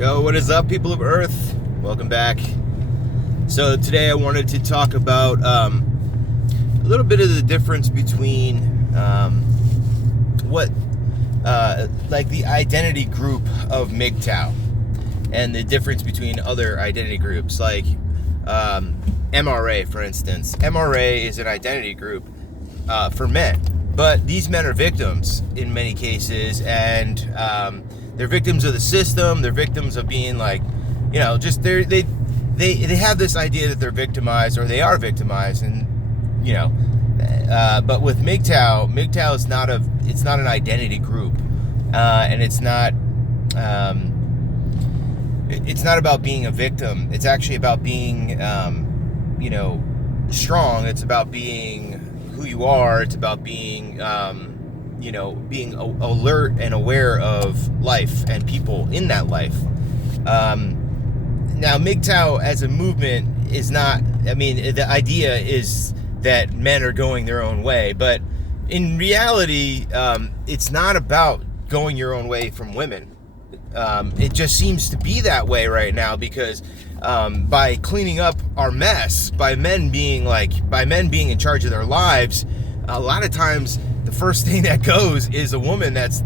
Yo, what is up, people of Earth? Welcome back. So today I wanted to talk about a little bit of the difference between like the identity group of MGTOW and the difference between other identity groups, like MRA, for instance. MRA is an identity group for men, but these men are victims in many cases, and they're victims of the system. They're victims of being like, just they have this idea that they're victimized, or they are victimized, and but with MGTOW is not an identity group, and it's not about being a victim. It's actually about being strong. It's about being who you are. It's about being being alert and aware of life and people in that life. Now, MGTOW as a movement is not, the idea is that men are going their own way, but in reality, it's not about going your own way from women. It just seems to be that way right now because by cleaning up our mess, by men being in charge of their lives, a lot of times the first thing that goes is a woman that's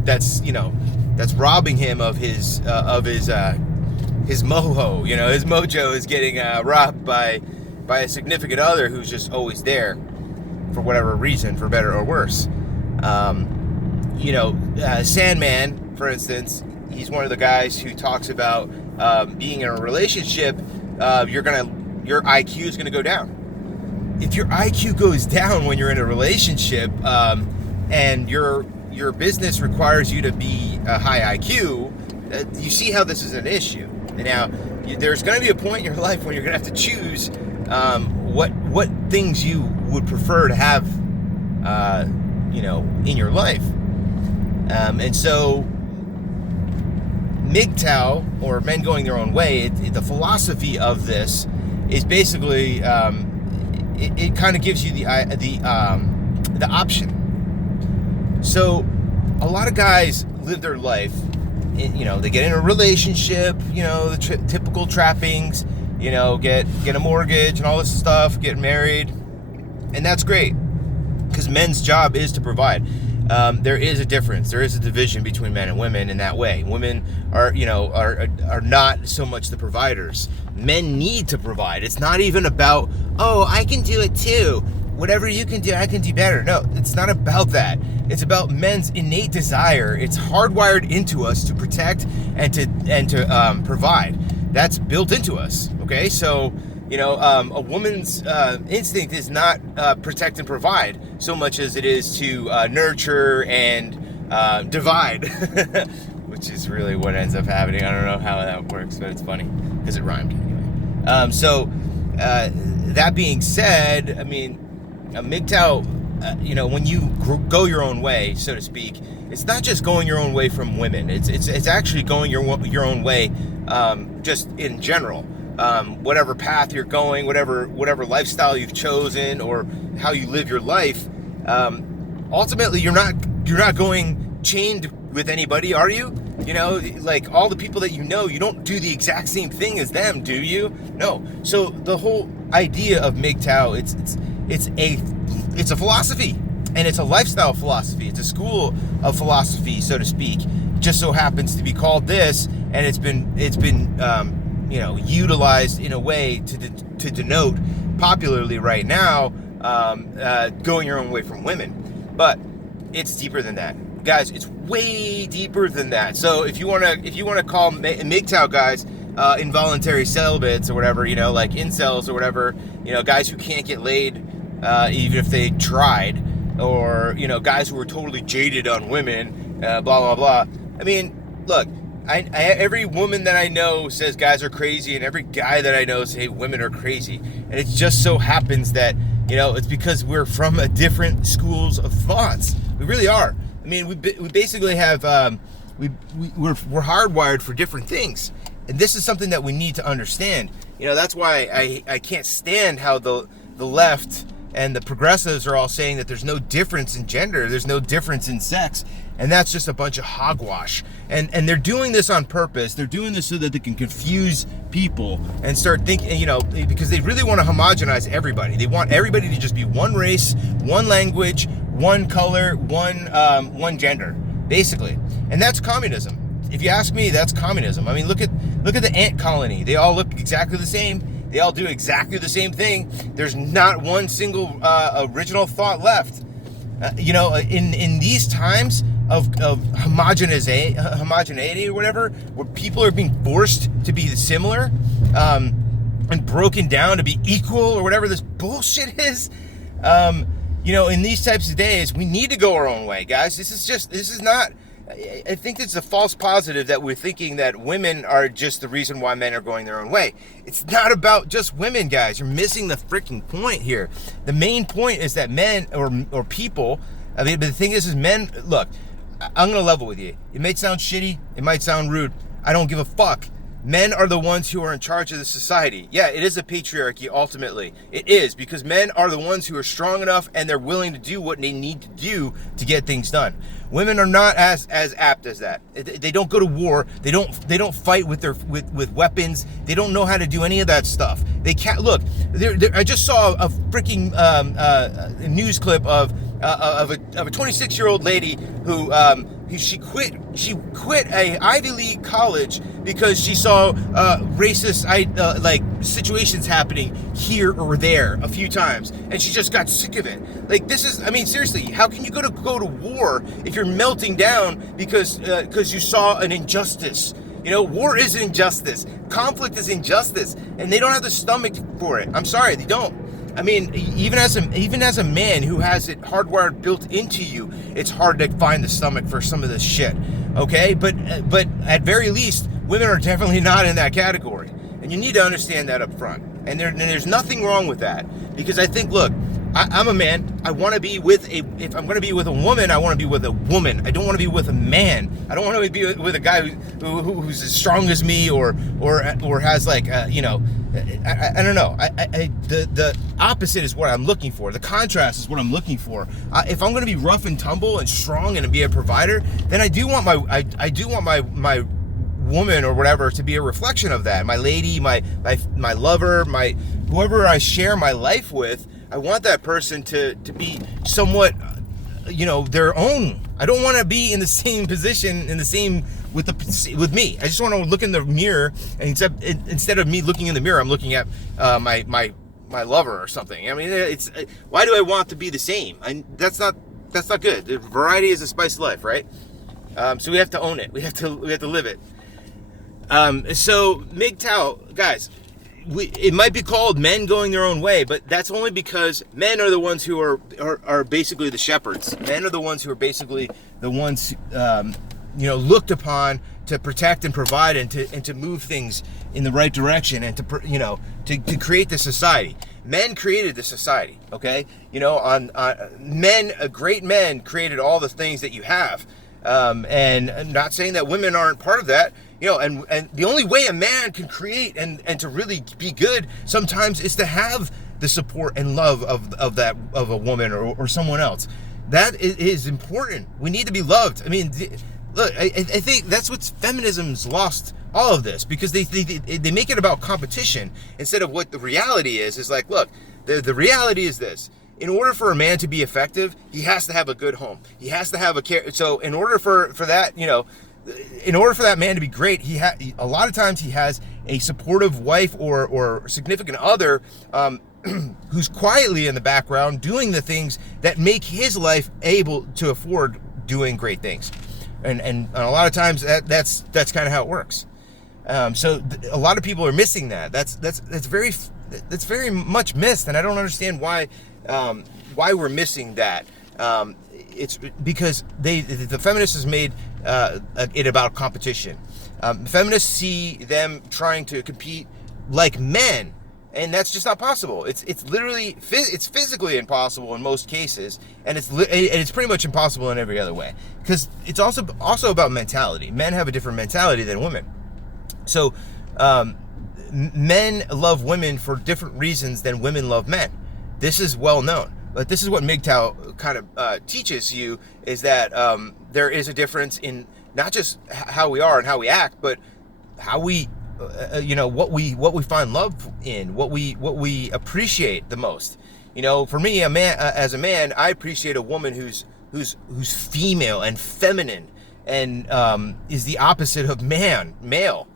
robbing him of his mojo. His mojo is getting robbed by a significant other who's just always there for whatever reason, for better or worse. Sandman, for instance, he's one of the guys who talks about being in a relationship. Your IQ is gonna go down. If your IQ goes down when you're in a relationship, and your business requires you to be a high IQ, you see how this is an issue. Now, there's going to be a point in your life when you're going to have to choose what things you would prefer to have, in your life. And so, MGTOW, or men going their own way, the philosophy of this is basically it kind of gives you the option. So, a lot of guys live their life, they get in a relationship, the typical trappings, get a mortgage and all this stuff, get married, and that's great, because men's job is to provide. There is a difference. There is a division between men and women in that way. Women are not so much the providers. Men need to provide. It's not even about, I can do it too. Whatever you can do, I can do better. No, it's not about that. It's about men's innate desire. It's hardwired into us to protect and to provide. That's built into us. Okay, so a woman's instinct is not protect and provide so much as it is to nurture and divide, which is really what ends up happening. I don't know how that works, but it's funny because it rhymed anyway. So that being said, MGTOW, when you go your own way, so to speak, it's not just going your own way from women. It's actually going your own way, just in general. Whatever path you're going, whatever lifestyle you've chosen, or how you live your life, ultimately you're not going chained with anybody, are you? Like all the people that you don't do the exact same thing as them, do you? No. So the whole idea of MGTOW, it's a philosophy, and it's a lifestyle philosophy. It's a school of philosophy, so to speak. It just so happens to be called this, and it's been utilized in a way to denote popularly right now going your own way from women. But it's deeper than that, guys. It's way deeper than that. So if you wanna call MGTOW guys involuntary celibates or whatever, like incels or whatever, guys who can't get laid even if they tried, or guys who are totally jaded on women, blah blah blah. Look, every woman that I know says guys are crazy, and every guy that I know says women are crazy, and it just so happens that it's because we're from a different schools of thoughts. We really are. We basically have we're hardwired for different things, and this is something that we need to understand. That's why I can't stand how the left and the progressives are all saying that there's no difference in gender, there's no difference in sex, and that's just a bunch of hogwash. And they're doing this on purpose. They're doing this so that they can confuse people and start thinking, you know, because they really want to homogenize everybody. They want everybody to just be one race, one language, one color, one gender, basically. And that's communism. If you ask me, that's communism. I mean, look at the ant colony. They all look exactly the same. They all do exactly the same thing. There's not one single original thought left. You know, in these times of homogeneity or whatever, where people are being forced to be similar and broken down to be equal or whatever this bullshit is, you know, in these types of days, we need to go our own way, guys. This is not. I think it's a false positive that we're thinking that women are just the reason why men are going their own way. It's not about just women, guys. You're missing the freaking point here. The main point is that men or people, I mean, but the thing is men, look, I'm going to level with you. It might sound shitty. It might sound rude. I don't give a fuck. Men are the ones who are in charge of the society. Yeah, it is a patriarchy, ultimately. It is, because men are the ones who are strong enough and they're willing to do what they need to do to get things done. Women are not as apt as that. They don't go to war. They don't fight with weapons. They don't know how to do any of that stuff. They can't look. I just saw a freaking news clip of a 26-year-old lady who she quit a Ivy League college because she saw racist like situations happening here or there a few times, and she just got sick of it. Like, this is, I mean, seriously, how can you go to war if you're melting down because you saw an injustice? You know, war is injustice. Conflict is injustice, and they don't have the stomach for it. I'm sorry, they don't. I mean, even as a man who has it hardwired built into you, it's hard to find the stomach for some of this shit. Okay, but at very least, women are definitely not in that category, and you need to understand that up front. And there's nothing wrong with that, because I think, look, I'm a man. I want to be with if I'm going to be with a woman, I want to be with a woman. I don't want to be with a man. I don't want to be with a guy who's as strong as me or has like you know, I don't know. The opposite is what I'm looking for. The contrast is what I'm looking for. If I'm going to be rough and tumble and strong and be a provider, then I do want my woman or whatever to be a reflection of that. My lady, my lover, my whoever I share my life with. I want that person to be somewhat, you know, their own. I don't want to be in the same position, in the same with me. I just want to look in the mirror, and instead of me looking in the mirror, I'm looking at my lover or something. I mean, it's why do I want to be the same? That's not good. The variety is a spice of life, right? So we have to own it. We have to live it. So MGTOW, guys. It might be called men going their own way, but that's only because men are the ones who are basically the shepherds. Men are the ones who are basically the ones, you know, looked upon to protect and provide and to move things in the right direction and to create the society. Men created the society, okay? You know, great men created all the things that you have. And I'm not saying that women aren't part of that, you know, and the only way a man can create and to really be good sometimes is to have the support and love of a woman or someone else. That is important. We need to be loved. I mean, look, I think that's what feminism's lost all of this, because they make it about competition instead of what the reality is. Is like, look, the reality is this. In order for a man to be effective, he has to have a good home. He has to have so in order for that, you know, in order for that man to be great, a lot of times he has a supportive wife or significant other who's quietly in the background doing the things that make his life able to afford doing great things. And a lot of times that's kind of how it works. So a lot of people are missing that. That's very much missed, and I don't understand why we're missing that. It's because the feminists has made it about competition. Feminists see them trying to compete like men, and that's just not possible. It's literally it's physically impossible in most cases, and it's pretty much impossible in every other way, because it's also about mentality. Men have a different mentality than women. So men love women for different reasons than women love men. This is well known. But this is what MGTOW kind of teaches you, is that there is a difference in not just how we are and how we act, but how we, what we find love in, what we appreciate the most. For me, as a man, I appreciate a woman who's female and feminine, and is the opposite of male.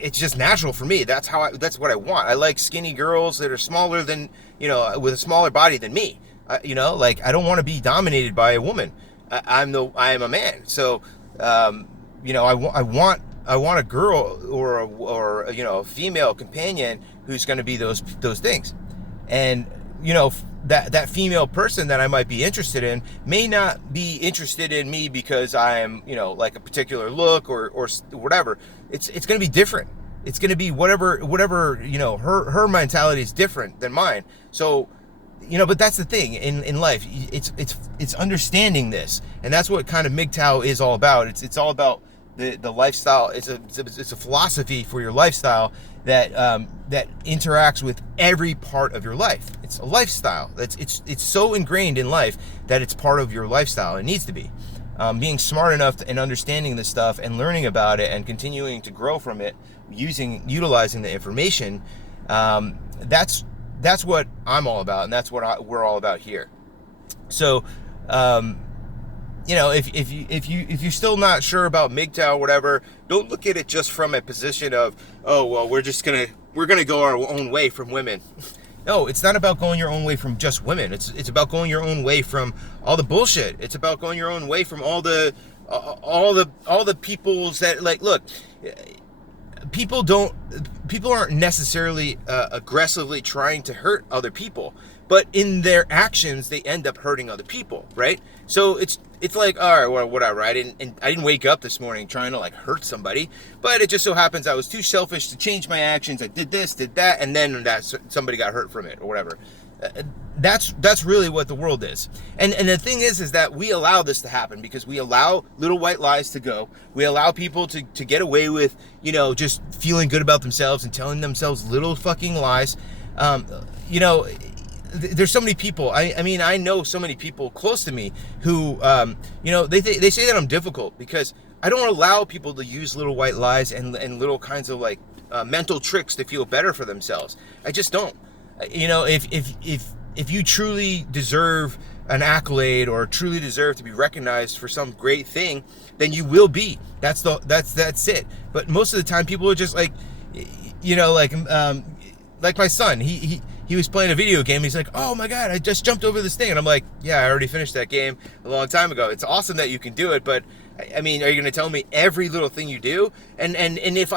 It's just natural for me. That's what I want. I like skinny girls that are smaller than, with a smaller body than me. I don't want to be dominated by a woman. I am a man. So, I want a girl or a female companion who's going to be those things. And, that female person that I might be interested in may not be interested in me because I am, like a particular look or whatever. It's going to be different. It's going to be whatever, her mentality is different than mine. So, but that's the thing in life. It's understanding this. And that's what kind of MGTOW is all about. It's all about the lifestyle. It's a philosophy for your lifestyle that interacts with every part of your life. It's a lifestyle. It's so ingrained in life that it's part of your lifestyle. It needs to be. Being smart enough and understanding this stuff and learning about it and continuing to grow from it, utilizing the information, that's what I'm all about, and that's what we're all about here. So, if you're still not sure about MGTOW or whatever, don't look at it just from a position of, oh well, we're gonna go our own way from women. No, it's not about going your own way from just women. It's about going your own way from all the bullshit. It's about going your own way from all the peoples that, like, look, people aren't necessarily aggressively trying to hurt other people, but in their actions they end up hurting other people, right? So it's like, all right, well, whatever. I didn't wake up this morning trying to like hurt somebody, but it just so happens I was too selfish to change my actions. I did this, did that, and then somebody got hurt from it or whatever. That's really what the world is. And the thing is that we allow this to happen because we allow little white lies to go. We allow people to get away with, just feeling good about themselves and telling themselves little fucking lies. There's so many people. I know so many people close to me who, they say that I'm difficult because I don't allow people to use little white lies and little kinds of like mental tricks to feel better for themselves. I just don't. If you truly deserve an accolade or truly deserve to be recognized for some great thing, then you will be. That's it. But most of the time, people are just like, like my son. He was playing a video game. He's like, oh my God, I just jumped over this thing. And I'm like, yeah, I already finished that game a long time ago. It's awesome that you can do it, but I mean, are you going to tell me every little thing you do? And if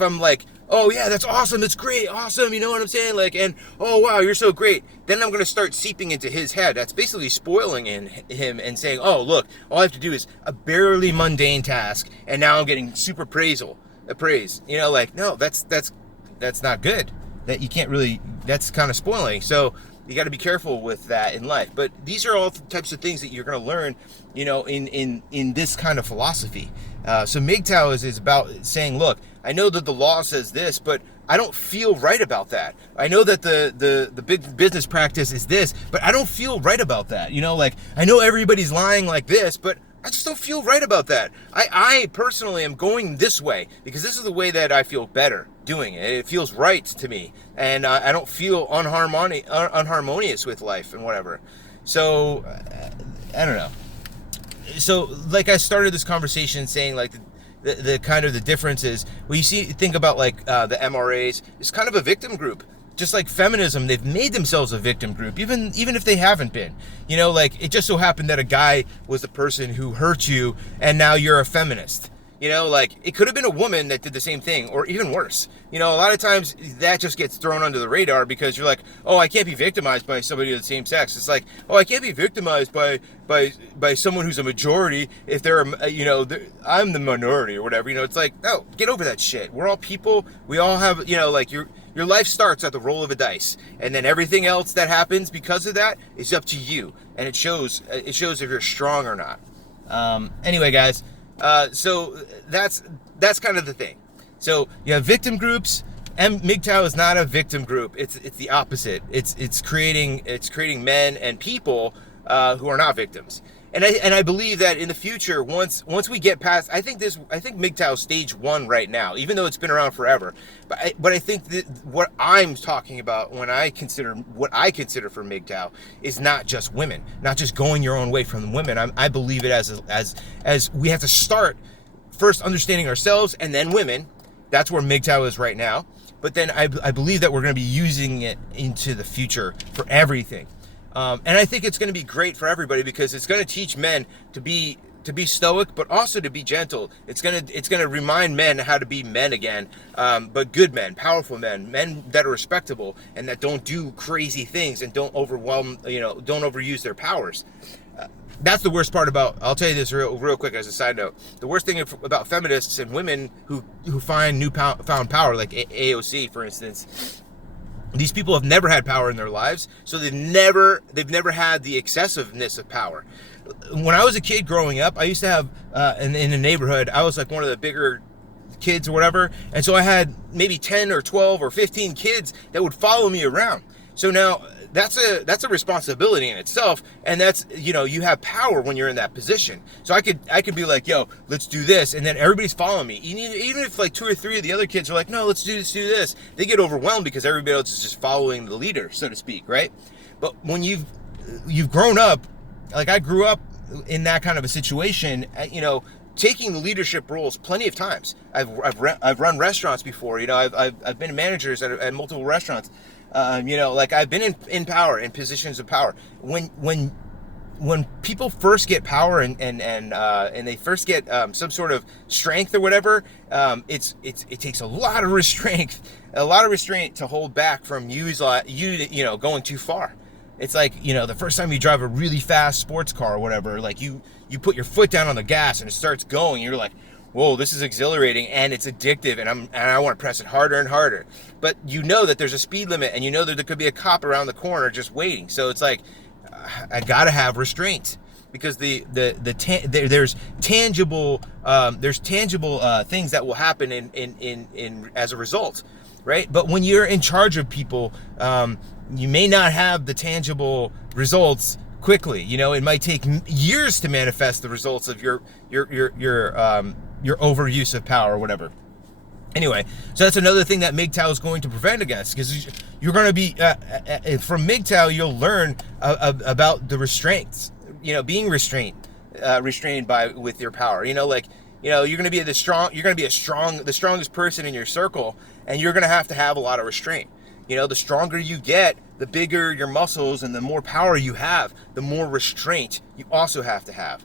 I'm like, oh yeah, that's awesome, that's great, awesome, you know what I'm saying? Like, and oh wow, you're so great. Then I'm going to start seeping into his head. That's basically spoiling in him and saying, oh look, all I have to do is a barely mundane task, and now I'm getting super praise. No, that's not good. That you can't really, that's kind of spoiling. So you got to be careful with that in life. But these are all types of things that you're going to learn, in this kind of philosophy. So MGTOW is about saying, look, I know that the law says this, but I don't feel right about that. I know that the big business practice is this, but I don't feel right about that. I know everybody's lying like this, but I just don't feel right about that. I personally am going this way because this is the way that I feel better doing it. It feels right to me, and I don't feel unharmonious with life and whatever. So I don't know. So like I started this conversation saying like the kind of the differences. Well, think about like the MRAs. It's kind of a victim group. Just like feminism, they've made themselves a victim group, even if they haven't been. It just so happened that a guy was the person who hurt you, and now you're a feminist. It could have been a woman that did the same thing, or even worse. A lot of times that just gets thrown under the radar because you're like, oh, I can't be victimized by somebody of the same sex. It's like, oh, I can't be victimized by someone who's a majority if they're, I'm the minority or whatever. It's like, no, get over that shit. We're all people. We all have, your life starts at the roll of a dice, and then everything else that happens because of that is up to you, and it shows if you're strong or not. Anyway, guys, so that's kind of the thing. So you have victim groups, MGTOW is not a victim group. It's the opposite. It's creating men and people who are not victims. And I believe that in the future, once we get past, I think MGTOW is stage 1 right now, even though it's been around forever. But I think that what I'm talking about when I consider for MGTOW is not just women, not just going your own way from women. I believe it as we have to start first understanding ourselves and then women. That's where MGTOW is right now. But then I believe that we're going to be using it into the future for everything. And I think it's going to be great for everybody because it's going to teach men to be stoic, but also to be gentle. It's going to remind men how to be men again, but good men, powerful men that are respectable and that don't do crazy things and don't overwhelm, don't overuse their powers. That's the worst part about, I'll tell you this real quick as a side note. The worst thing about feminists and women who find found power, like AOC, for instance, these people have never had power in their lives, so they've never had the excessiveness of power. When I was a kid growing up, I used to have, in the neighborhood, I was like one of the bigger kids or whatever, and so I had maybe 10 or 12 or 15 kids that would follow me around. So now that's a responsibility in itself, and that's, you have power when you're in that position. So I could be like, yo, let's do this, and then everybody's following me. Even if like 2 or 3 of the other kids are like, no, let's do this, they get overwhelmed because everybody else is just following the leader, so to speak, right? But when you've grown up, like I grew up in that kind of a situation, taking the leadership roles plenty of times. I've run restaurants before. I've been managers at multiple restaurants. Like I've been in power, in positions of power. When people first get power and they first get some sort of strength or whatever, it takes a lot of restraint to hold back from you going too far. It's like, the first time you drive a really fast sports car or whatever, like you put your foot down on the gas and it starts going, you're like, whoa, this is exhilarating and it's addictive, and I want to press it harder and harder. But you know that there's a speed limit, and you know that there could be a cop around the corner just waiting. So it's like, I gotta have restraint, because there's tangible things that will happen in as a result, right? But when you're in charge of people, you may not have the tangible results quickly. It might take years to manifest the results of your overuse of power or whatever. Anyway, so that's another thing that MGTOW is going to prevent against, because you're going to be from MGTOW, you'll learn about the restraints. Being restrained with your power. You're going to be the strongest person in your circle, and you're going to have a lot of restraint. The stronger you get, the bigger your muscles, and the more power you have, the more restraint you also have to have.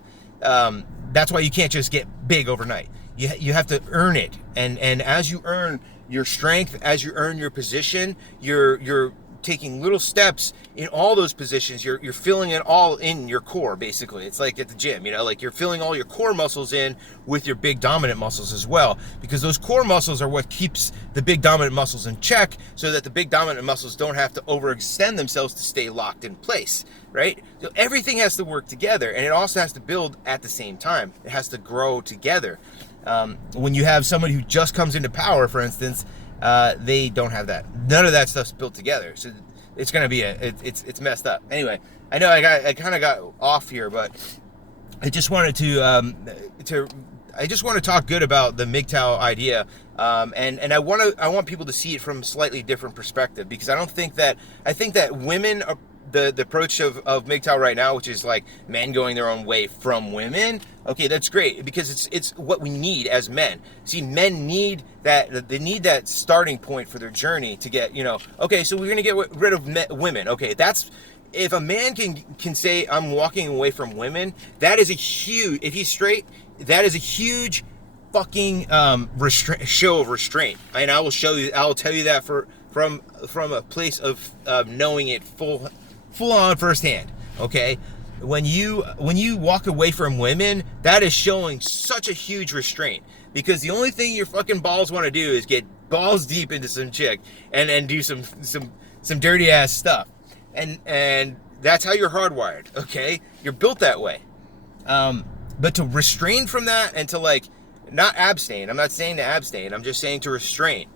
That's why you can't just get big overnight. You have to earn it, and as you earn your strength, as you earn your position, you're taking little steps in all those positions. You're filling it all in your core, basically. It's like at the gym, like you're filling all your core muscles in with your big dominant muscles as well, because those core muscles are what keeps the big dominant muscles in check, so that the big dominant muscles don't have to overextend themselves to stay locked in place, right? So everything has to work together, and it also has to build at the same time. It has to grow together. When you have somebody who just comes into power, for instance, they don't have that. None of that stuff's built together, so it's going to be it's messed up. Anyway, I know I kind of got off here, but I just wanted to talk good about the MGTOW idea, and I want people to see it from a slightly different perspective, because I think that women are the approach of MGTOW right now, which is like men going their own way from women. Okay, that's great, because it's what we need as men. See, men need that. They need that starting point for their journey to get, okay, so we're going to get rid of women. Okay, that's, if a man can say, I'm walking away from women, that is a huge, if he's straight, that is a huge fucking show of restraint. And I'll tell you that from a place of knowing it full on firsthand. Okay, when you walk away from women, that is showing such a huge restraint, because the only thing your fucking balls want to do is get balls deep into some chick and do some dirty ass stuff, and that's how you're hardwired. Okay, you're built that way. But to restrain from that, and to not abstain. I'm not saying to abstain. I'm just saying to restrain.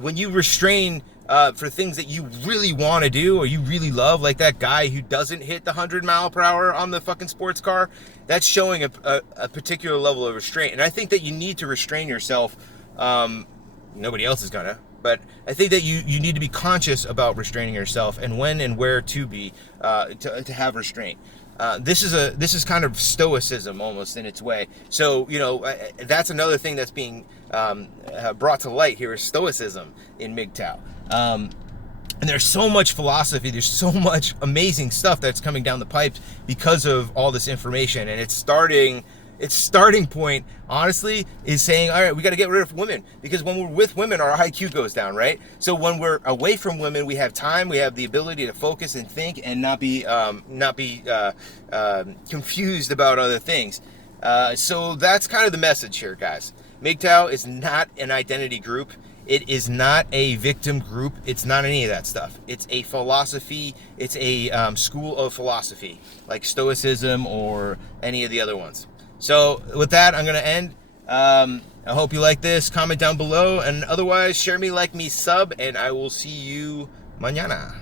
when you restrain for things that you really want to do or you really love, like that guy who doesn't hit the 100 mph on the fucking sports car, that's showing a particular level of restraint. And I think that you need to restrain yourself. Nobody else is gonna, but I think that you need to be conscious about restraining yourself and when and where to be to have restraint. This is kind of stoicism almost in its way. So that's another thing that's being brought to light here is stoicism in MGTOW. And there's so much philosophy, there's so much amazing stuff that's coming down the pipes because of all this information. And its starting point, honestly, is saying, all right, we got to get rid of women, because when we're with women, our IQ goes down, right? So when we're away from women, we have time, we have the ability to focus and think and not be confused about other things. So that's kind of the message here, guys. MGTOW is not an identity group. It is not a victim group. It's not any of that stuff. It's a philosophy. It's a school of philosophy, like Stoicism or any of the other ones. So with that, I'm going to end. I hope you like this. Comment down below. And otherwise, share me, like me, sub. And I will see you mañana.